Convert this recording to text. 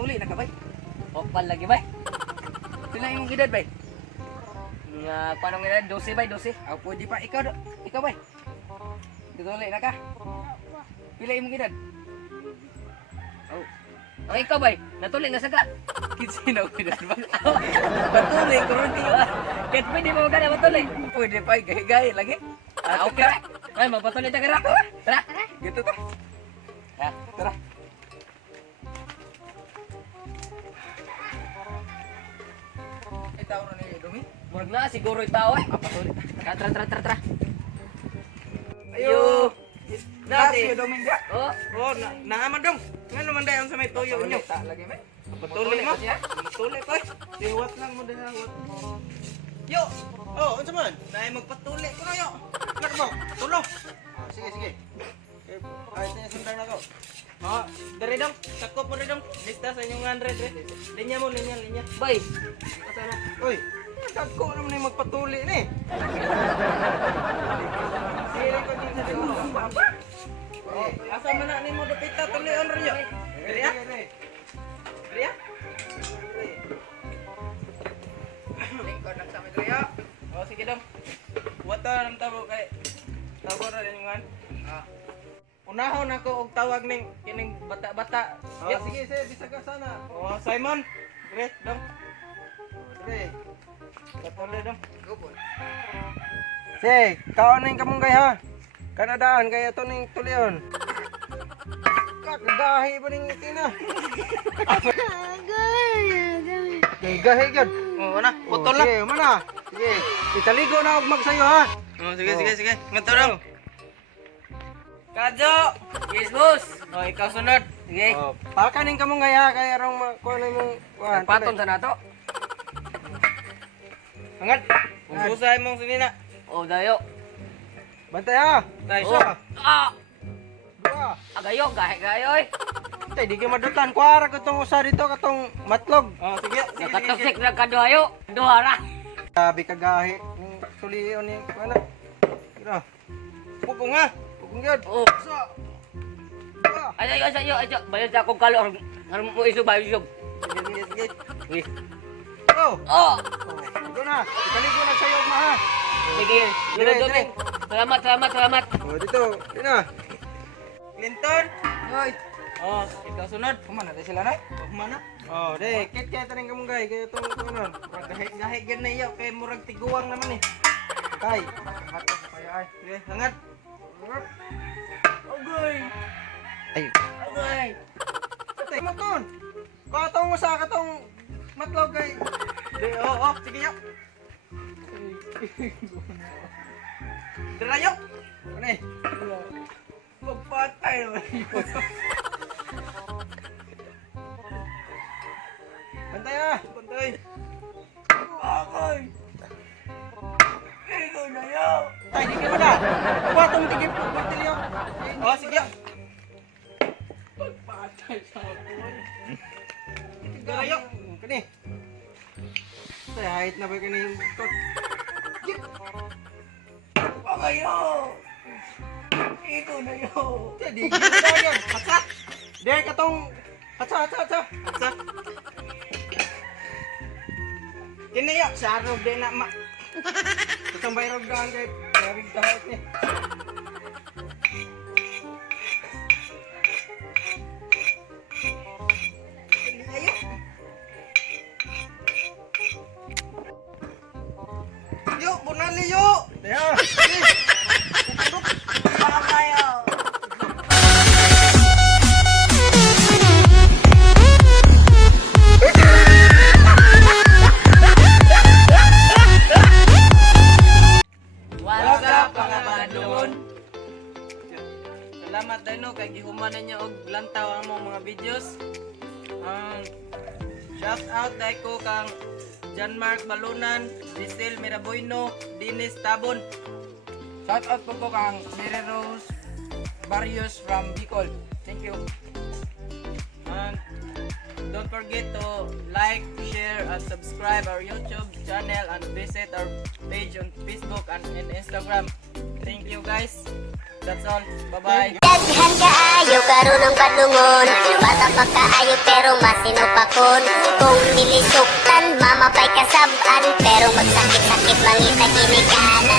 Magpatuli na ka bay. Opal lagi bay. Pila imong edad bay? Nga panong edad 12 bay 12. Aw pwede pa ikaw bay. Tutuli na ka. Pila imong edad? Oh, Ang ikaw bay, natuli na sa ka. kinsa na edad ba? Patuli ko ron di. Kahit pwede mo magana matuli. Pwede pa gahi-gahi lagi. Okay. Ay, magpatuli ta kara. Tara. Gitu ta. Ha. Tara. Itaw ron ni Dumi. Murag na siguro itaw eh. Patuli. Tara. Ayo. Dati Dumi dia. Oh, Oh, naaman dong. Nga naman dayon sa may tuyo nyo. Ta lagi may. Patuloy mo. siya. Patuloy ko. Siwat lang mo dahil hawat. Yo! Oh, unsa man? Naay magpatuloy ko na yo. Ano mo? Tulong. Sige. Ayos na yung sundang na ko. Oh, dari dong. Sakop mo rin dong. Lista sa inyong 100 eh. Linya mo, linya. bay. Asa na? Uy, dagko naman yung magpatuloy ni. Sige ko din sa dulo. Asa man na ni mo dapita tuloy on rin yo. Diri ah. Diri ah. Lingkod lang sa may tuyo. Oh, sige dong. Wata ng tabo kay tabo ra din nga. Ah. Unahon ako og tawag ning kining bata-bata. Oh, sige, bisa ka sana. Oh, Simon. Dire dong. Dire. Patuloy dong. Go boy. Sige, kaon ning kamunggay ha. Kanadaan kaya to ning tulion. Kagahi ba ning tina? Gahi gyud. Oh, ana, putol na. Sige, mana. Sige, italigo na og magsayo ha. Oh, sige. Ngadto dong. Kadyo. Yes, boss. Oh, ikaw sunod. Sige. Oh, paka ning kamunggay ha kaya rong kuha na mong kuha. Paton sa nato. Angat. Usay mong sinina. Oh, dayo. Bantay ha. Tay Oh. sa. Ah, Dua. agayo, gahe oy. Tay di ka madutan kuara ko tong usa dito katong matlog. Oh, sige. Nakatoksik na kaduhayo. Duha ra. Sabi ka gahi ning tulion ning kuana. Ira. Pugong ha. Pugong gyud. Oh. Sa. Dua. Ayo. Bayad sa akong kalo. Harum mo iso ba iso. Sige. Sige. Oh. Oh. Ito na. Ikaligo na sayo ma ha. Sige. Dire, Dito, dire. Salamat. Oh, dito. Dito na. Clinton. Hoy, Oh, ikaw sunod. kumana na sila na? Mana? Oh, de, kit kaya taning kamunggay kaya tong kuno. Gahi gyud na iyo kay murag tiguang naman eh. Kay, Hato sa kaya ay. sige, hangat. Ogoy. Ay. Ogoy. Tay maton. Katong usa katong matlog kay. De, oh, sige yo. Dirayo. Ano eh? Magpatay naman. Bantay ah. Bantay. Ogoy. Ikaw na yaw. Tay, di ka na. Patong tigip ko batilyo. Oh, sige yo. Magpatay sa ako. Dirayo. Kani. Tay, height na ba kani yung tot? Ogoy yaw. Ikaw na yaw. Di gila yan. Hatsa. De, katong. Hatsa. Kini yo, sarog de na ma. Kusang bayrog daan kay Darig tahit ni. Ayo. Yo, bunali yo. Ya. What's up, mga badlon? Salamat dahil no, kay gihuman ninyo og lantaw ang among mga videos. Shout out dahil ko kang John Mark Balunan, Giselle Miraboyno, Dennis Tabon. Shout out po kang Mary Rose Barrios from Bicol. Thank you. And don't forget to like, share, and subscribe our YouTube channel and visit our page on Facebook and Instagram. Thank you guys. That's all. Bye-bye. kaayo karunong padungon. Bata pa kaayo pero masino pa kon. Kung nilisuktan, mamapay kasaban, pero magsakit-sakit mangita kinikaan.